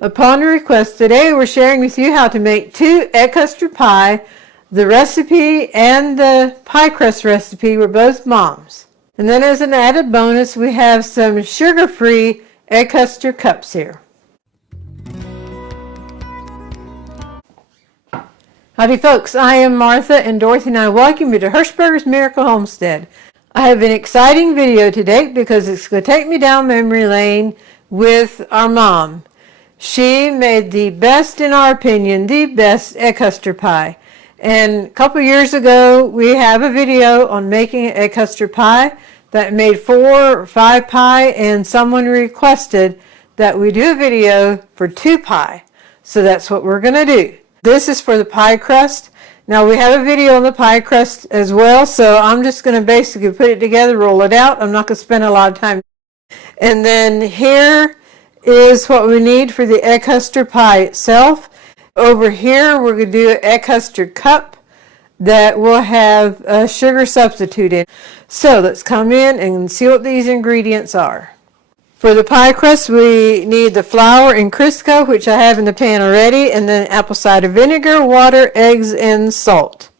Upon request, today we're sharing with you how to make 2 egg custard pie. The recipe and the pie crust recipe were both Mom's. And then as an added bonus, we have some sugar-free egg custard cups here. Howdy folks, I am Martha, and Dorothy and I welcome you to Hirschberger's Miracle Homestead. I have an exciting video today because it's going to take me down memory lane with our mom. She made the best, in our opinion, the best egg custard pie. And a couple years ago, we have a video on making an egg custard pie that made 4 or 5 pie, and someone requested that we do a video for 2 pie. So that's what we're going to do. This is for the pie crust. Now we have a video on the pie crust as well, so I'm just going to basically put it together, roll it out. I'm not going to spend a lot of time. And then here is what we need for the egg custard pie itself. Over here we're going to do an egg custard cup that will have a sugar substitute in. So let's come in and see what these ingredients are. For the pie crust we need the flour and crisco, which I have in the pan already, and then apple cider vinegar, water, eggs, and salt.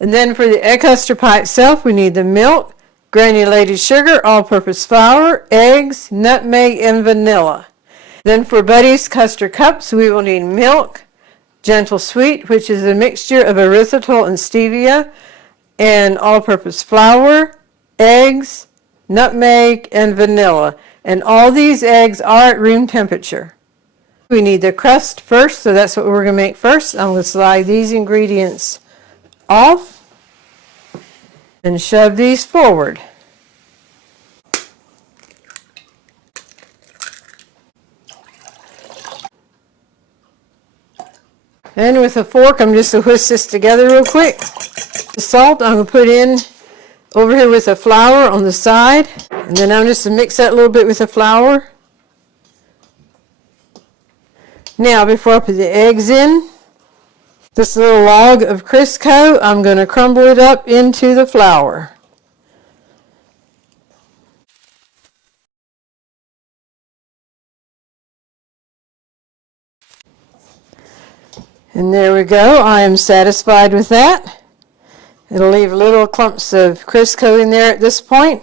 And then for the egg custard pie itself we need the milk, granulated sugar, all-purpose flour, eggs, nutmeg, and vanilla. Then for Buddy's custard cups, we will need milk, gentle sweet, which is a mixture of erythritol and stevia, and all-purpose flour, eggs, nutmeg, and vanilla. And all these eggs are at room temperature. We need the crust first, so that's what we're going to make first. I'm going to slide these ingredients off and shove these forward. And with a fork, I'm just going to whisk this together real quick. The salt I'm going to put in over here with the flour on the side. And then I'm just going to mix that a little bit with the flour. Now, before I put the eggs in, this little log of Crisco, I'm going to crumble it up into the flour. And there we go. I am satisfied with that. It'll leave little clumps of Crisco in there at this point.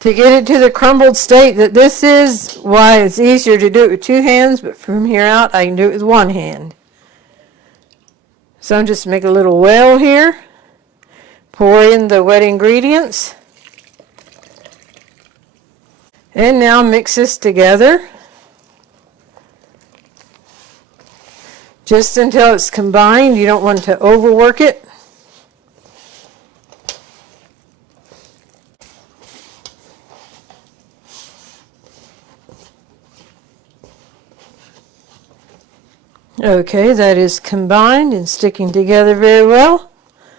To get it to the crumbled state that this is, why it's easier to do it with 2 hands, but from here out I can do it with 1 hand. So I'm just make a little well here, pour in the wet ingredients, and now mix this together just until it's combined. You don't want to overwork it. Okay, that is combined and sticking together very well.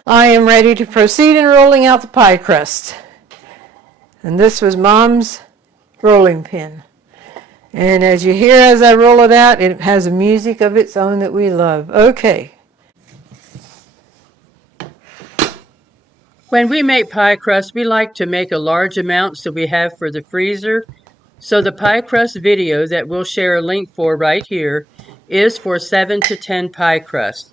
I am ready to proceed in rolling out the pie crust. And this was Mom's rolling pin. And as you hear as I roll it out, it has a music of its own that we love. Okay. When we make pie crust, we like to make a large amount so we have for the freezer. So the pie crust video that we'll share a link for right here is for 7 to 10 pie crusts.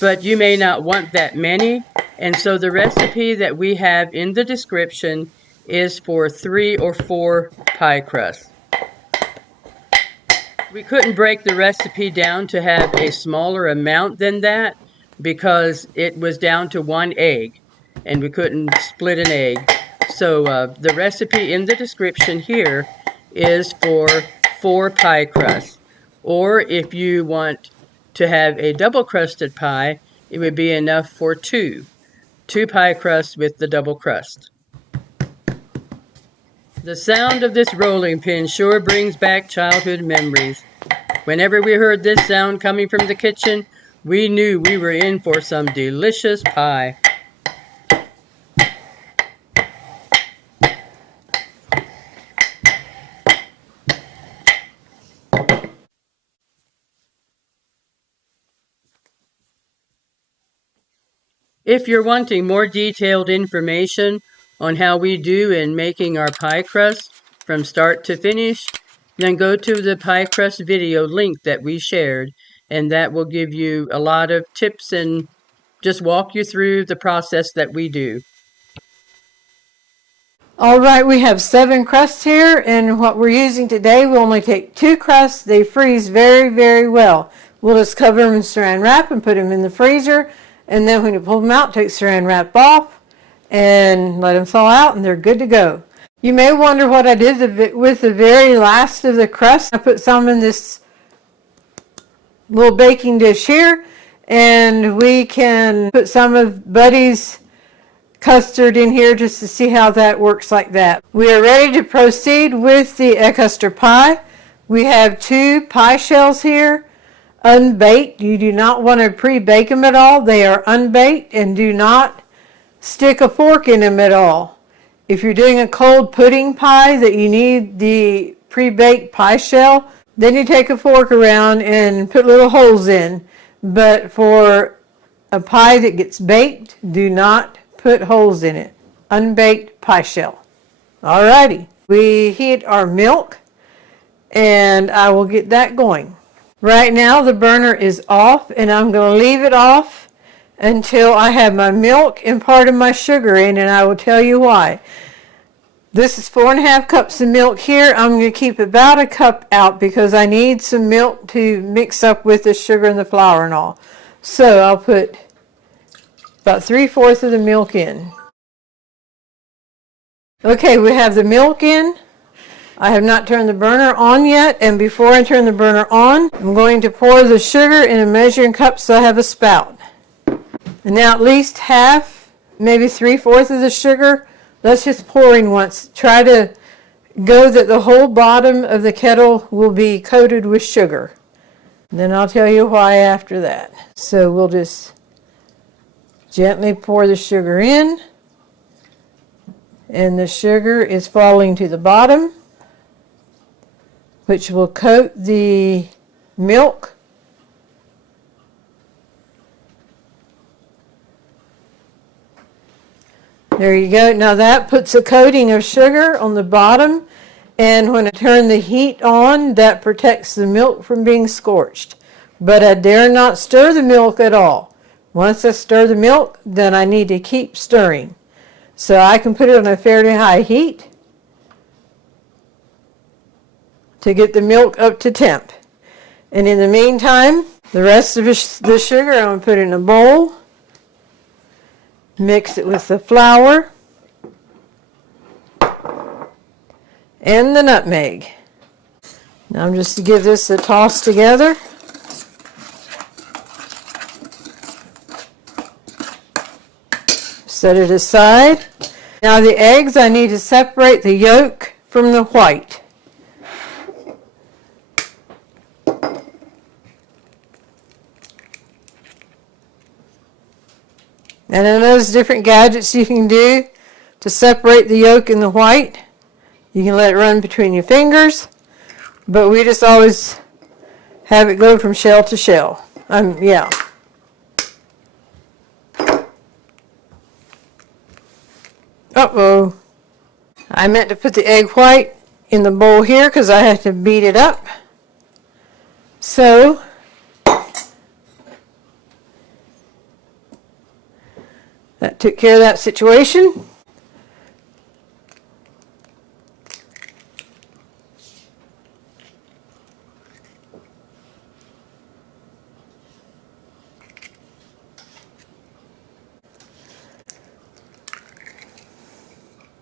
But you may not want that many, and so the recipe that we have in the description is for 3 or 4 pie crusts. We couldn't break the recipe down to have a smaller amount than that because it was down to 1 egg, and we couldn't split an egg. So the recipe in the description here is for 4 pie crusts. Or if you want to have a double crusted pie, it would be enough for 2 pie crusts with the double crust. The sound of this rolling pin sure brings back childhood memories. Whenever we heard this sound coming from the kitchen, we knew we were in for some delicious pie. If you're wanting more detailed information on how we do in making our pie crust from start to finish, then go to the pie crust video link that we shared, and that will give you a lot of tips and just walk you through the process that we do. All right, we have 7 crusts here, and what we're using today, we'll only take 2 crusts. They freeze very, very well. We'll just cover them in saran wrap and put them in the freezer, and then when you pull them out, take saran wrap off and let them thaw out, and they're good to go. You may wonder what I did with the very last of the crust. I put some in this little baking dish here, and we can put some of Buddy's custard in here just to see how that works like that. We are ready to proceed with the custard pie. We have 2 pie shells here, unbaked. You do not want to pre-bake them at all. They are unbaked, and do not stick a fork in them at all. If you're doing a cold pudding pie that you need the pre-baked pie shell, then you take a fork around and put little holes in. But for a pie that gets baked, do not put holes in it. Unbaked pie shell. Alrighty. We heat our milk, and I will get that going. Right now the burner is off, and I'm going to leave it off until I have my milk and part of my sugar in, and I will tell you why. This is 4.5 cups of milk here. I'm going to keep about a cup out because I need some milk to mix up with the sugar and the flour and all. So I'll put about 3/4 of the milk in. Okay, we have the milk in. I have not turned the burner on yet, and before I turn the burner on, I'm going to pour the sugar in a measuring cup so I have a spout. And now at least half, maybe 3/4 of the sugar. Let's just pour in once. Try to go that the whole bottom of the kettle will be coated with sugar. Then I'll tell you why after that. So we'll just gently pour the sugar in, and the sugar is falling to the bottom, which will coat the milk. There you go. Now that puts a coating of sugar on the bottom, and when I turn the heat on, that protects the milk from being scorched. But I dare not stir the milk at all. Once I stir the milk, then I need to keep stirring. So I can put it on a fairly high heat to get the milk up to temp. And in the meantime, the rest of the sugar I'm going to put in a bowl. Mix it with the flour and the nutmeg. Now I'm just to give this a toss together. Set it aside. Now the eggs, I need to separate the yolk from the white. And then there's different gadgets you can do to separate the yolk and the white. You can let it run between your fingers, but we just always have it go from shell to shell. Yeah. Uh-oh. I meant to put the egg white in the bowl here because I had to beat it up. So that took care of that situation.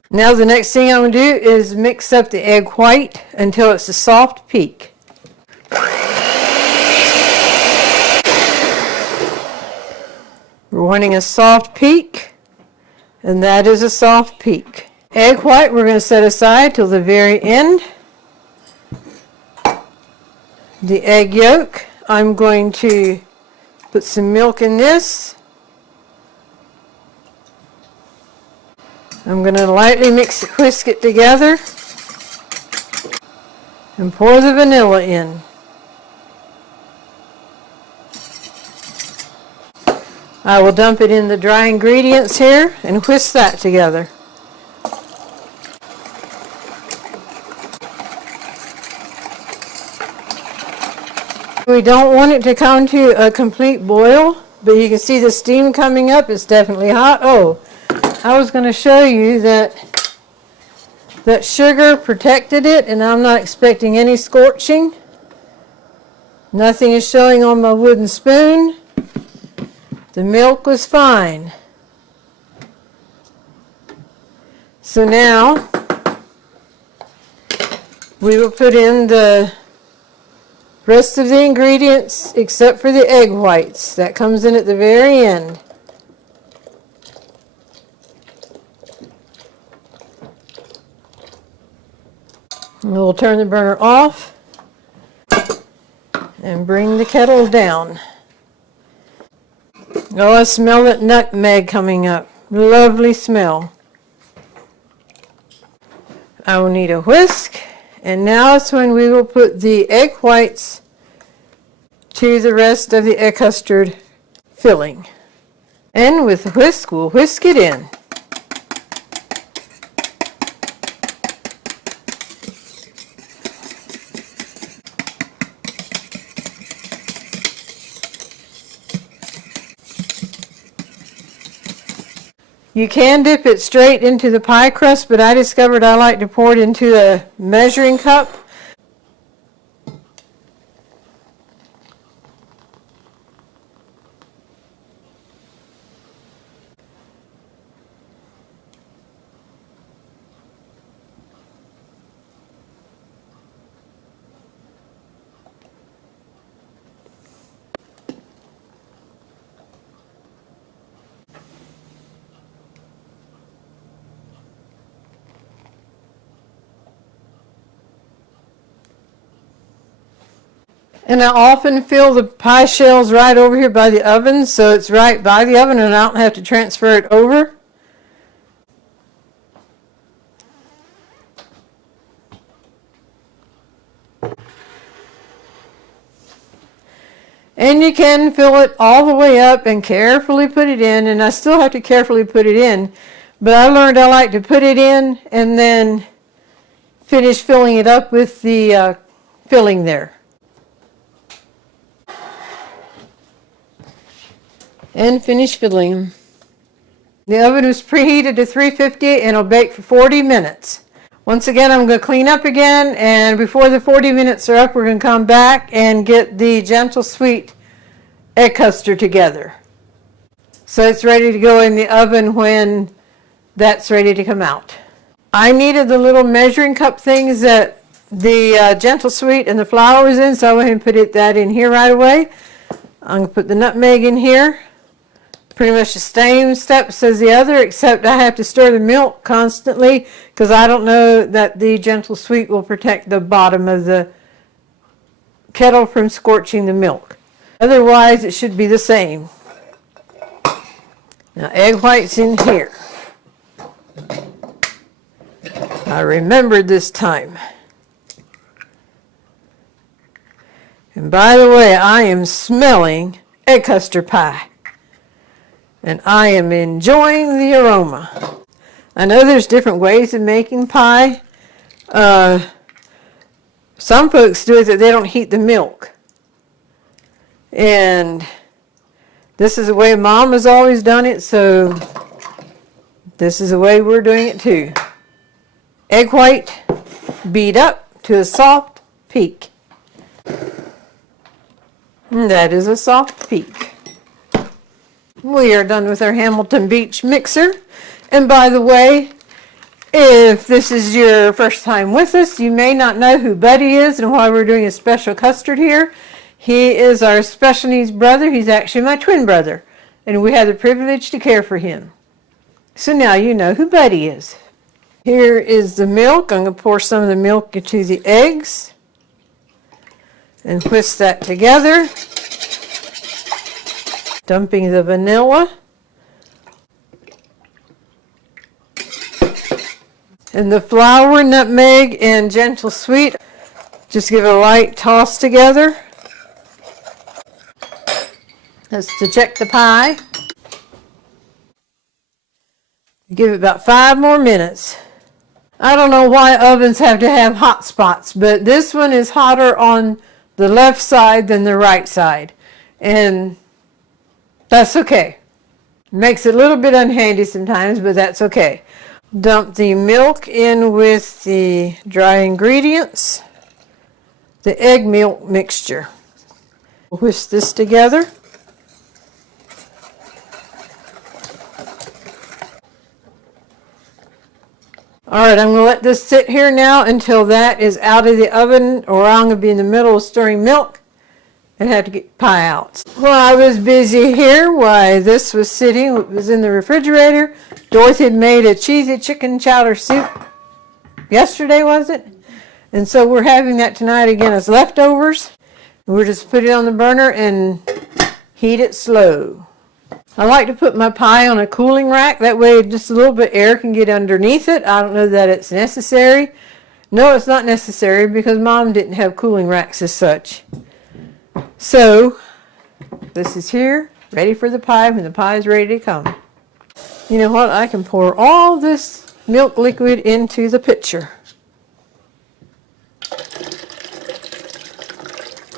Now the next thing I'm going to do is mix up the egg white until it's a soft peak. We're wanting a soft peak, and that is a soft peak. Egg white we're going to set aside till the very end. The egg yolk, I'm going to put some milk in this. I'm going to lightly whisk it together and pour the vanilla in. I will dump it in the dry ingredients here and whisk that together. We don't want it to come to a complete boil, but you can see the steam coming up. It's definitely hot. Oh, I was going to show you that sugar protected it, and I'm not expecting any scorching. Nothing is showing on my wooden spoon. The milk was fine. So now we will put in the rest of the ingredients except for the egg whites. That comes in at the very end. And we'll turn the burner off and bring the kettle down. Oh, I smell that nutmeg coming up. Lovely smell. I will need a whisk, and now is when we will put the egg whites to the rest of the egg custard filling. And with a whisk, we'll whisk it in. You can dip it straight into the pie crust, but I discovered I like to pour it into a measuring cup. And I often fill the pie shells right over here by the oven, so it's right by the oven and I don't have to transfer it over. And you can fill it all the way up and carefully put it in, and I still have to carefully put it in, but I learned I like to put it in and then finish filling it up with the filling there. And finish filling them. The oven is preheated to 350 and it'll bake for 40 minutes. Once again, I'm going to clean up again, and before the 40 minutes are up, we're going to come back and get the gentle sweet egg custard together. So it's ready to go in the oven when that's ready to come out. I needed the little measuring cup things that the gentle sweet and the flour was in, so I went ahead and put that in here right away. I'm going to put the nutmeg in here. Pretty much the same steps as the other, except I have to stir the milk constantly because I don't know that the gentle sweet will protect the bottom of the kettle from scorching the milk. Otherwise, it should be the same. Now, egg whites in here. I remembered this time. And by the way, I am smelling egg custard pie. And I am enjoying the aroma. I know there's different ways of making pie. Some folks do it that they don't heat the milk. And this is the way Mom has always done it, so this is the way we're doing it too. Egg white, beat up to a soft peak. And that is a soft peak. We are done with our Hamilton Beach mixer. And by the way, if this is your first time with us, you may not know who Buddy is and why we're doing a special custard here. He is our special needs brother. He's actually my twin brother, and we have the privilege to care for him. So now you know who Buddy is. Here is the milk. I'm going to pour some of the milk into the eggs and whisk that together. Dumping the vanilla. And the flour, nutmeg, and gentle sweet. Just give it a light toss together. That's to check the pie. Give it about 5 more minutes. I don't know why ovens have to have hot spots, but this one is hotter on the left side than the right side. And that's okay. Makes it a little bit unhandy sometimes, but that's okay. Dump the milk in with the dry ingredients, the egg milk mixture. Whisk this together. All right, I'm going to let this sit here now until that is out of the oven, or I'm going to be in the middle of stirring milk and have to get pie out. Well, I was busy here while this was sitting. It was in the refrigerator. Dorothy had made a cheesy chicken chowder soup yesterday, was it? And so we're having that tonight again as leftovers. We'll just put it on the burner and heat it slow. I like to put my pie on a cooling rack. That way just a little bit of air can get underneath it. I don't know that it's necessary. No, it's not necessary because Mom didn't have cooling racks as such. So, this is here, ready for the pie when the pie is ready to come. You know what? I can pour all this milk liquid into the pitcher.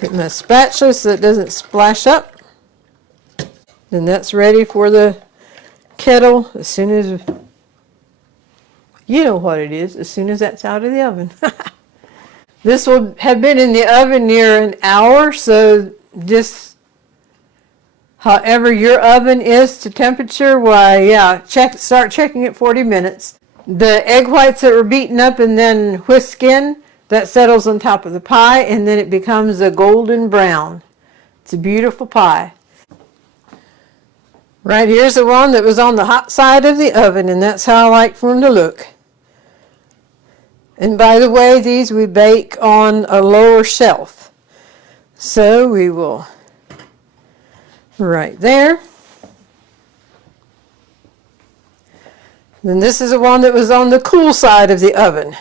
Get my spatula so it doesn't splash up. Then that's ready for the kettle as soon as, you know what it is, as soon as that's out of the oven. This will have been in the oven near an hour, so just however your oven is to temperature, why, yeah, start checking it 40 minutes. The egg whites that were beaten up and then whisked in, that settles on top of the pie, and then it becomes a golden brown. It's a beautiful pie. Right here's the one that was on the hot side of the oven, and that's how I like for them to look. And by the way, these we bake on a lower shelf. So we will, right there. Then this is the one that was on the cool side of the oven.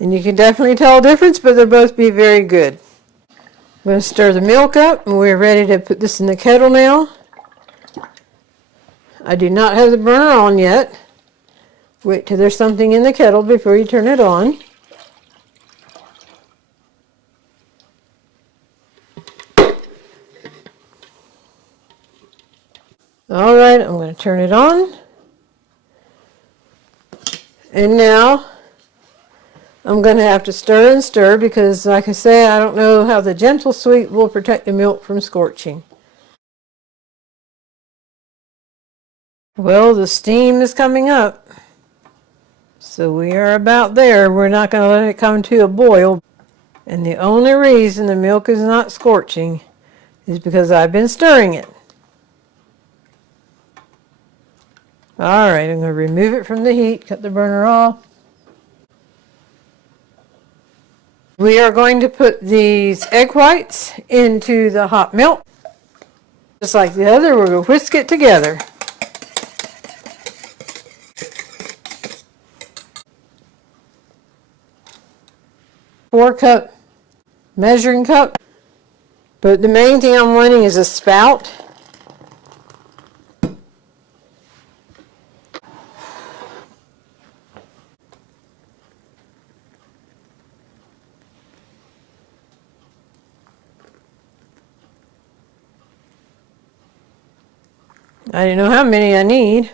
And you can definitely tell a difference, but they'll both be very good. I'm going to stir the milk up, and we're ready to put this in the kettle now. I do not have the burner on yet. Wait till there's something in the kettle before you turn it on. All right, I'm going to turn it on. And now I'm going to have to stir and stir because, like I say, I don't know how the gentle sweet will protect the milk from scorching. Well, the steam is coming up. So we are about there. We're not going to let it come to a boil. And the only reason the milk is not scorching is because I've been stirring it. All right, I'm going to remove it from the heat, cut the burner off. We are going to put these egg whites into the hot milk. Just like the other, we're going to whisk it together. Four-cup measuring cup, but the main thing I'm wanting is a spout. I don't know how many I need.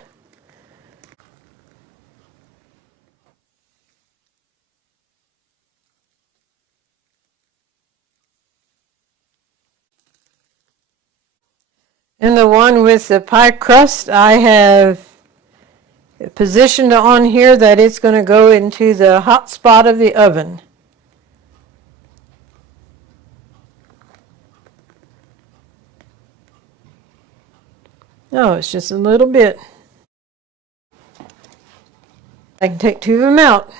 And the one with the pie crust, I have positioned on here that it's going to go into the hot spot of the oven. Oh, it's just a little bit. I can take two of them out.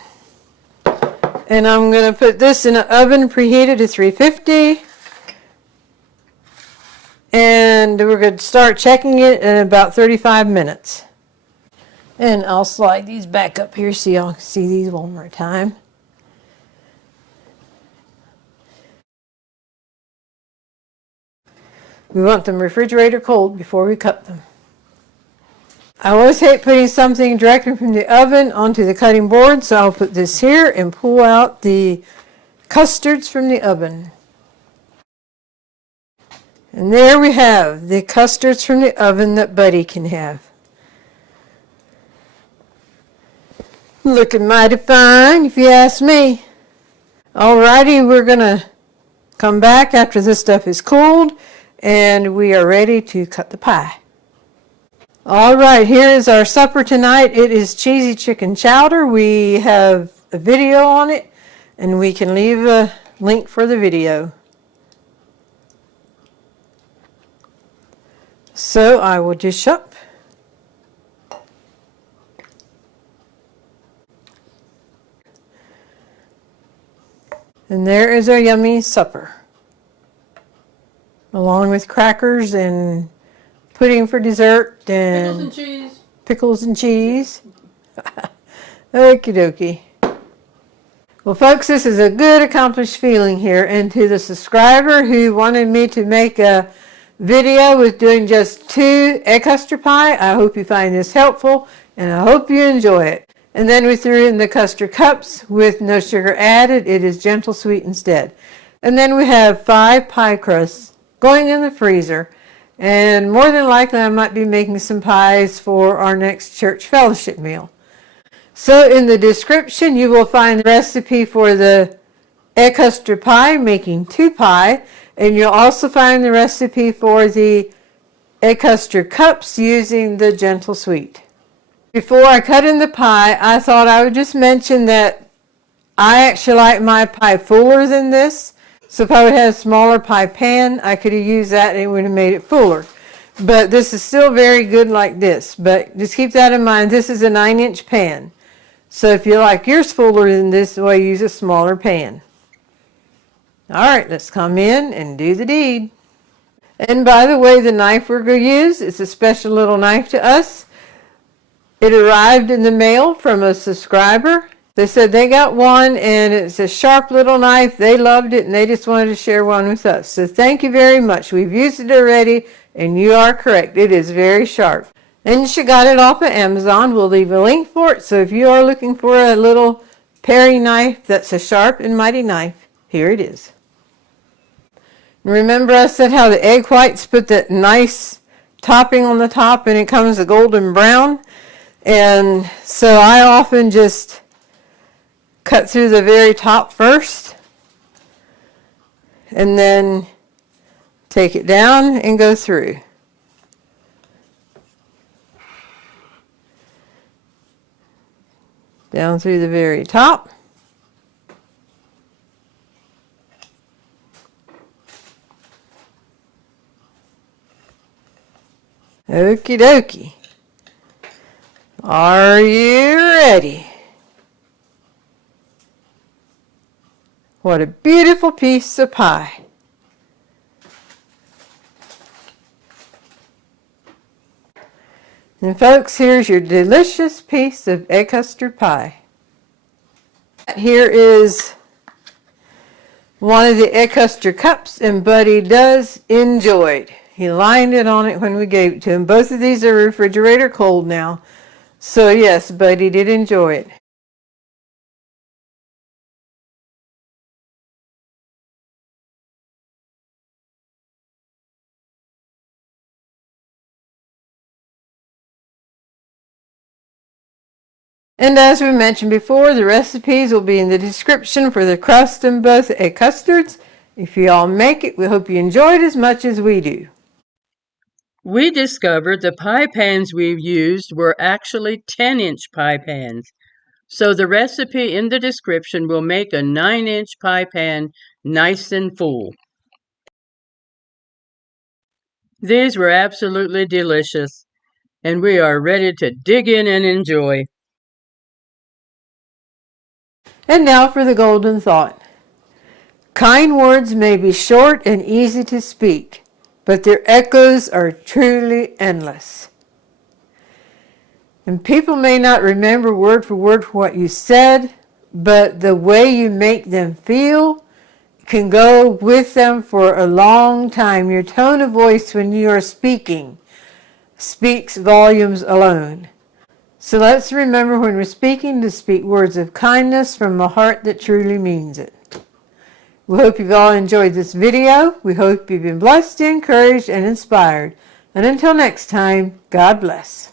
And I'm going to put this in an oven preheated to 350. And we're going to start checking it in about 35 minutes. And I'll slide these back up here so y'all can see these one more time. We want them refrigerator cold before we cut them. I always hate putting something directly from the oven onto the cutting board, so I'll put this here and pull out the custards from the oven. And there we have the custards from the oven that Buddy can have. Looking mighty fine, if you ask me. Alrighty, we're going to come back after this stuff is cooled, and we are ready to cut the pie. Alright, here is our supper tonight. It is cheesy chicken chowder. We have a video on it, and we can leave a link for the video. So I will dish up. And there is our yummy supper, along with crackers and pudding for dessert and pickles and cheese. Okie dokie. Well, folks, this is a good accomplished feeling here. And to the subscriber who wanted me to make a video with doing just 2 egg custard pie, I hope you find this helpful, and I hope you enjoy it. And then we threw in the custard cups with no sugar added. It is gentle sweet instead. And then we have 5 pie crusts going in the freezer. And more than likely I might be making some pies for our next church fellowship meal. So in the description you will find the recipe for the egg custard pie, making 2 pie. And you'll also find the recipe for the egg custard cups using the gentle sweet. Before I cut in the pie, I thought I would just mention that I actually like my pie fuller than this. So if I would have a smaller pie pan, I could have used that and it would have made it fuller. But this is still very good like this. But just keep that in mind. This is a 9-inch pan. So if you like yours fuller than this, well, use a smaller pan. All right, let's come in and do the deed. And by the way, the knife we're going to use is a special little knife to us. It arrived in the mail from a subscriber. They said they got one and it's a sharp little knife. They loved it and they just wanted to share one with us. So thank you very much. We've used it already and you are correct. It is very sharp. And she got it off of Amazon. We'll leave a link for it. So if you are looking for a little paring knife that's a sharp and mighty knife, here it is. Remember I said how the egg whites put that nice topping on the top and it comes a golden brown? And so I often just cut through the very top first and then take it down and go through. Down through the very top. Okie dokie. Are you ready? What a beautiful piece of pie. And folks, here's your delicious piece of egg custard pie. Here is one of the egg custard cups, and Buddy does enjoy it. He lined it on it when we gave it to him. Both of these are refrigerator cold now. So yes, Buddy did enjoy it. And as we mentioned before, the recipes will be in the description for the crust and both egg custards. If you all make it, we hope you enjoy it as much as we do. We discovered the pie pans we used were actually 10-inch pie pans. So the recipe in the description will make a 9-inch pie pan nice and full. These were absolutely delicious, and we are ready to dig in and enjoy. And now for the golden thought. Kind words may be short and easy to speak, but their echoes are truly endless. And people may not remember word for word what you said, but the way you make them feel can go with them for a long time. Your tone of voice when you are speaking speaks volumes alone. So let's remember when we're speaking to speak words of kindness from a heart that truly means it. We hope you've all enjoyed this video. We hope you've been blessed, encouraged, and inspired. And until next time, God bless.